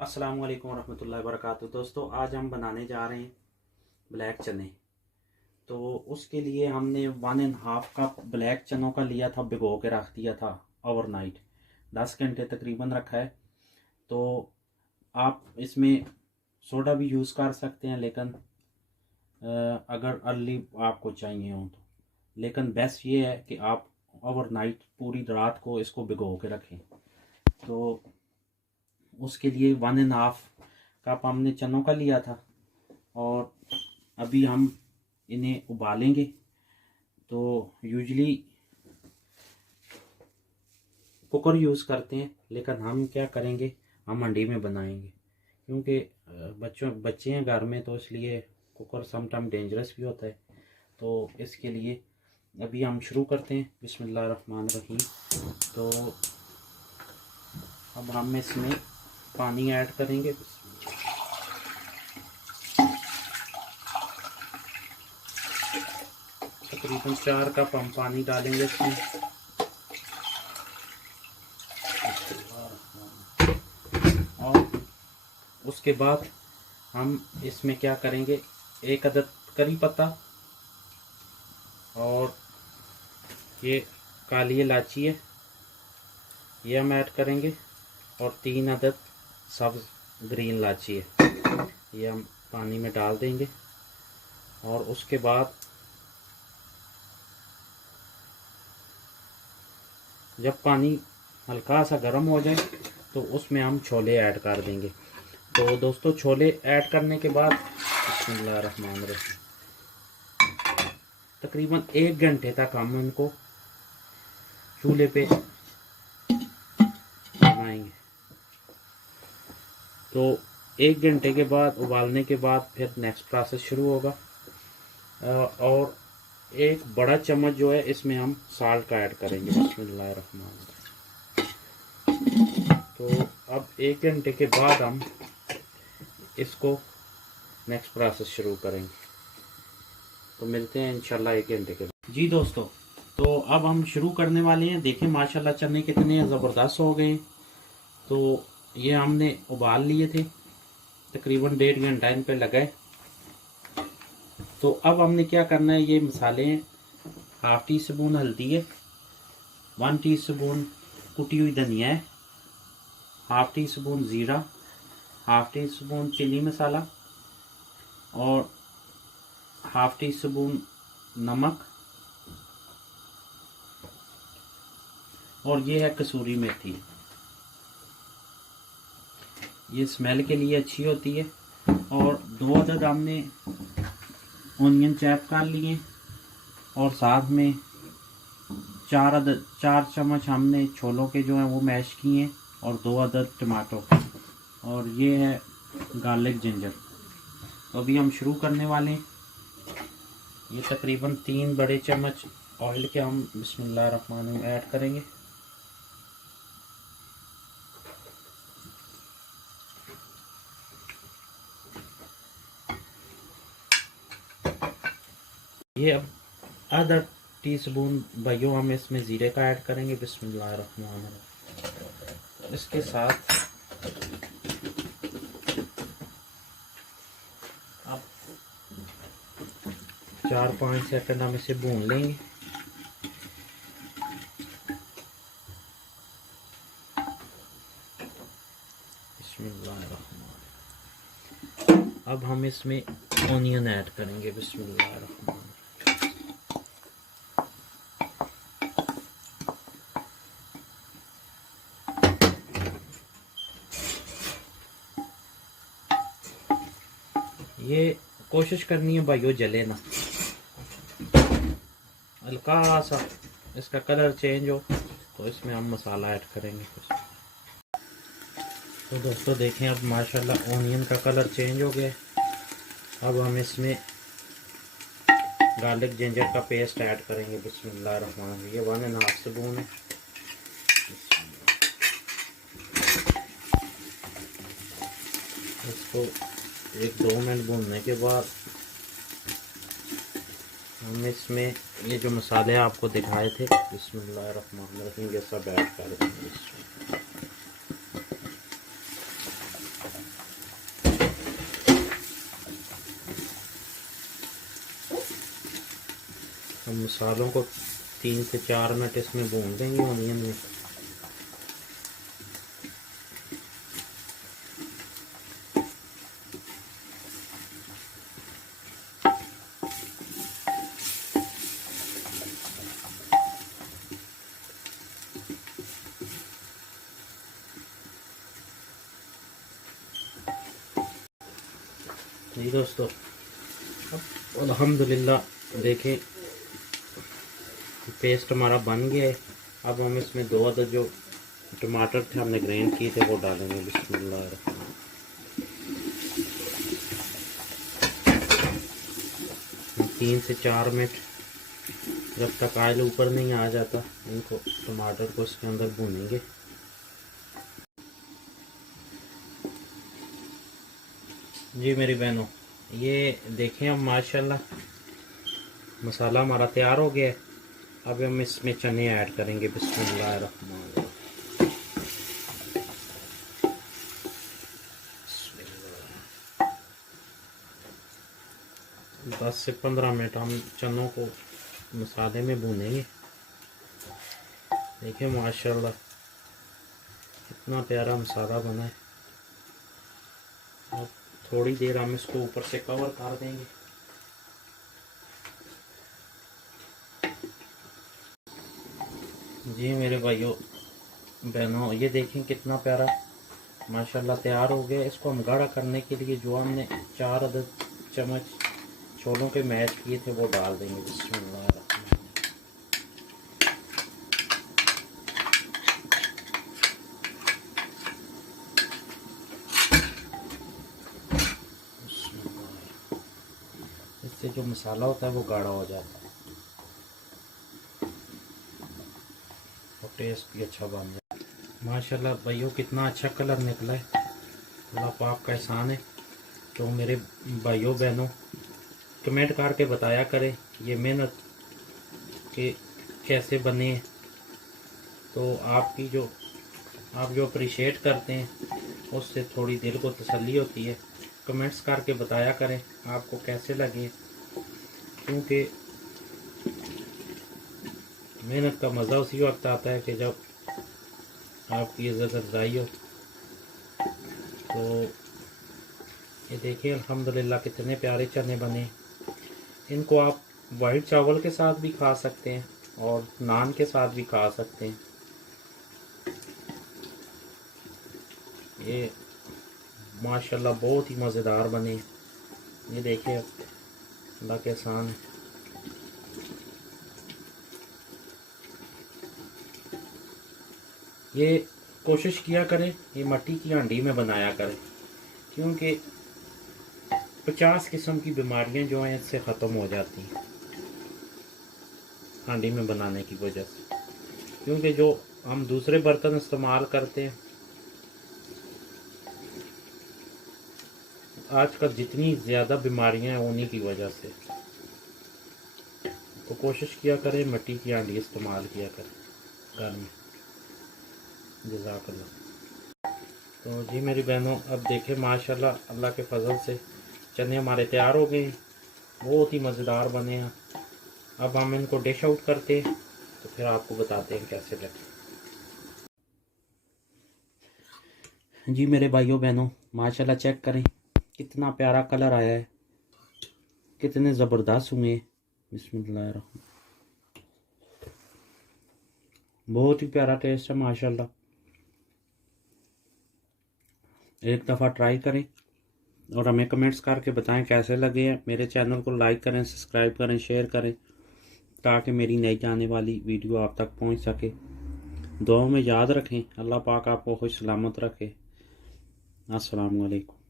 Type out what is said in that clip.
अस्सलाम वालेकुम रहमतुल्लाहि वबरकातुहू। दोस्तों, आज हम बनाने जा रहे हैं ब्लैक चने। तो उसके लिए हमने 1.5 कप ब्लैक चनों का लिया था, भिगो के रख दिया था ओवरनाइट, 10 घंटे तकरीबन रखा है। तो आप इसमें सोडा भी यूज़ कर सकते हैं, लेकिन अगर अर्ली आपको चाहिए हो तो। लेकिन बेस्ट ये है कि आप ओवरनाइट पूरी रात को इसको भिगो के रखें। तो उसके लिए 1.5 कप हमने चनों का लिया था और अभी हम इन्हें उबालेंगे। तो यूजली कुकर यूज़ करते हैं, लेकिन हम क्या करेंगे, हम हंडी में बनाएंगे, क्योंकि बच्चे हैं घर में, तो इसलिए कुकर समटाइम डेंजरस भी होता है। तो इसके लिए अभी हम शुरू करते हैं। बिस्मिल्लाहिर्रहमानिर्रहीम। तो अब हम इसमें पानी ऐड करेंगे। तकरीबन 4 कप हम पानी डालेंगे इसमें। और उसके बाद हम इसमें क्या करेंगे, 1 अदद करी पत्ता और ये काली इलायची है, ये हम ऐड करेंगे। और 3 अदद सब्ज़ ग्रीन इलायची है, ये हम पानी में डाल देंगे। और उसके बाद जब पानी हल्का सा गर्म हो जाए तो उसमें हम छोले ऐड कर देंगे। तो दोस्तों, छोले ऐड करने के बाद बिस्मिल्लाहिर्रहमानिर्रहीम तकरीबन 1 घंटे तक हम इनको चूल्हे पे बनाएंगे। तो 1 घंटे के बाद उबालने के बाद फिर नेक्स्ट प्रोसेस शुरू होगा। और 1 बड़ा चम्मच जो है इसमें हम साल्ट का ऐड करेंगे। बिस्मिल्लाहिर्रहमानिर्रहीम। तो अब 1 घंटे के बाद हम इसको नेक्स्ट प्रोसेस शुरू करेंगे। तो मिलते हैं इंशाल्लाह 1 घंटे के बाद। जी दोस्तों, तो अब हम शुरू करने वाले हैं। देखें माशाल्लाह चने कितने ज़बरदस्त हो गए। तो ये हमने उबाल लिए थे, तकरीबन 1.5 घंटा इन पे लगाए। तो अब हमने क्या करना है, ये मसाले हैं। 1/2 टी स्पून हल्दी है, 1 टीस्पून कुटी हुई धनिया है, 1/2 टी स्पून ज़ीरा, 1/2 टी स्पून चिली मसाला और 1/2 टी स्पून नमक। और ये है कसूरी मेथी, ये स्मेल के लिए अच्छी होती है। और 2 अदद हमने ऑनियन चॉप कर लिए और साथ में 4 चम्मच हमने छोलों के जो हैं वो मैश किए और 2 अदद टमाटो। और ये है गार्लिक जिंजर। तो अभी हम शुरू करने वाले हैं। ये तकरीबन 3 बड़े चम्मच ऑयल के हम बिस्मिल्लाहिर्रहमानिर्रहीम ऐड करेंगे। ये अब आधा टीस्पून भाइयों हम इसमें ज़ीरे का ऐड करेंगे। बिस्मिल्लाहिर्रहमानिर्रहीम। इसके साथ अब 4-5 सेकंड हम इसे भून लेंगे। बिस्मिल्लाहिर्रहमानिर्रहीम। अब हम इसमें ऑनियन ऐड करेंगे। बिस्मिल्लाहिर्रहमानिर्रहीम। ये कोशिश करनी है भाइयों जले ना, हल्का सा इसका कलर चेंज हो तो इसमें हम मसाला ऐड करेंगे। तो दोस्तों देखें, अब माशाल्लाह ऑनियन का कलर चेंज हो गया। अब हम इसमें गार्लिक जिंजर का पेस्ट ऐड करेंगे। बिस्मिल्लाहिर्रहमानिर्रहीम। ये 1.5 स्पून है। इसको 1-2 मिनट भूनने के बाद हम इसमें ये जो मसाले आपको दिखाए थे बिस्मिल्लाहिर्रहमानिर्रहीम ये सब ऐड कर देंगे। हम मसालों को 3 से 4 मिनट इसमें भून देंगे ऑनियन में। जी दोस्तों, अब अल्हम्दुलिल्लाह देखें पेस्ट हमारा बन गया है। अब हम इसमें 2 अदद जो टमाटर थे हमने ग्राइंड किए थे वो डालेंगे। बिस्मिल्लाह। 3 से 4 मिनट जब तक ऑयल ऊपर नहीं आ जाता इनको टमाटर को इसके अंदर भूनेंगे। जी मेरी बहनों, ये देखें अब माशाल्लाह मसाला हमारा तैयार हो गया है। अब हम इसमें चने ऐड करेंगे। बिस्मिल्लाह रहमान रहीम। 10 से 15 मिनट हम चनों को मसाले में भूनेंगे। देखिए माशाल्लाह कितना प्यारा मसाला बना है। अब थोड़ी देर हम इसको ऊपर से कवर कर देंगे। जी मेरे भाइयों बहनों, ये देखें कितना प्यारा माशाल्लाह तैयार हो गया। इसको हम गाढ़ा करने के लिए जो हमने 4 अदद चम्मच छोलों के मैश किए थे वो डाल देंगे। बिस्मिल्लाह। इससे जो मसाला होता है वो गाढ़ा हो जाता है और टेस्ट भी अच्छा बन जाता है। माशाल्लाह भाइयों कितना अच्छा कलर निकला है। अल्लाह पाक का एहसान है। तो मेरे भाइयों बहनों कमेंट करके बताया करें ये मेहनत के कैसे बने। तो आपकी जो आप जो अप्रिशिएट करते हैं उससे थोड़ी दिल को तसल्ली होती है। कमेंट्स करके बताया करें आपको कैसे लगे, क्योंकि मेहनत का मज़ा उसी वक्त आता है कि जब आपकी इज़्ज़त अफ़ज़ाई हो। तो ये देखिए अल्हम्दुलिल्लाह कितने प्यारे चने बने। इनको आप वाइट चावल के साथ भी खा सकते हैं और नान के साथ भी खा सकते हैं। ये माशाल्लाह बहुत ही मज़ेदार बने। ये देखिए अल्लाह के एहसान है। ये कोशिश किया करें ये मिट्टी की हांडी में बनाया करें, क्योंकि 50 किस्म की बीमारियां जो हैं इससे ख़त्म हो जाती हैं हांडी में बनाने की वजह से। क्योंकि जो हम दूसरे बर्तन इस्तेमाल करते हैं आजकल जितनी ज़्यादा बीमारियां हैं उन्हीं की वजह से। तो कोशिश किया करें मिट्टी की हांडी इस्तेमाल किया करें घर में। जज़ाकल्लाह। तो जी मेरी बहनों अब देखें माशाल्लाह अल्लाह के फजल से चने हमारे तैयार हो गए हैं। बहुत ही मज़ेदार बने हैं। अब हम इनको डिश आउट करते हैं तो फिर आपको बताते हैं कैसे लगे। जी मेरे भाइयों बहनों माशाल्लाह चेक करें कितना प्यारा कलर आया है, कितने ज़बरदस्त हुए। बिस्मिल्लाह। बहुत ही प्यारा टेस्ट है माशाल्लाह। एक दफ़ा ट्राई करें और हमें कमेंट्स करके बताएं कैसे लगे हैं। मेरे चैनल को लाइक करें, सब्सक्राइब करें, शेयर करें ताकि मेरी नई आने वाली वीडियो आप तक पहुंच सके। दुआओं में याद रखें। अल्लाह पाक आपको खुश सलामत रखे। अस्सलाम वालेकुम।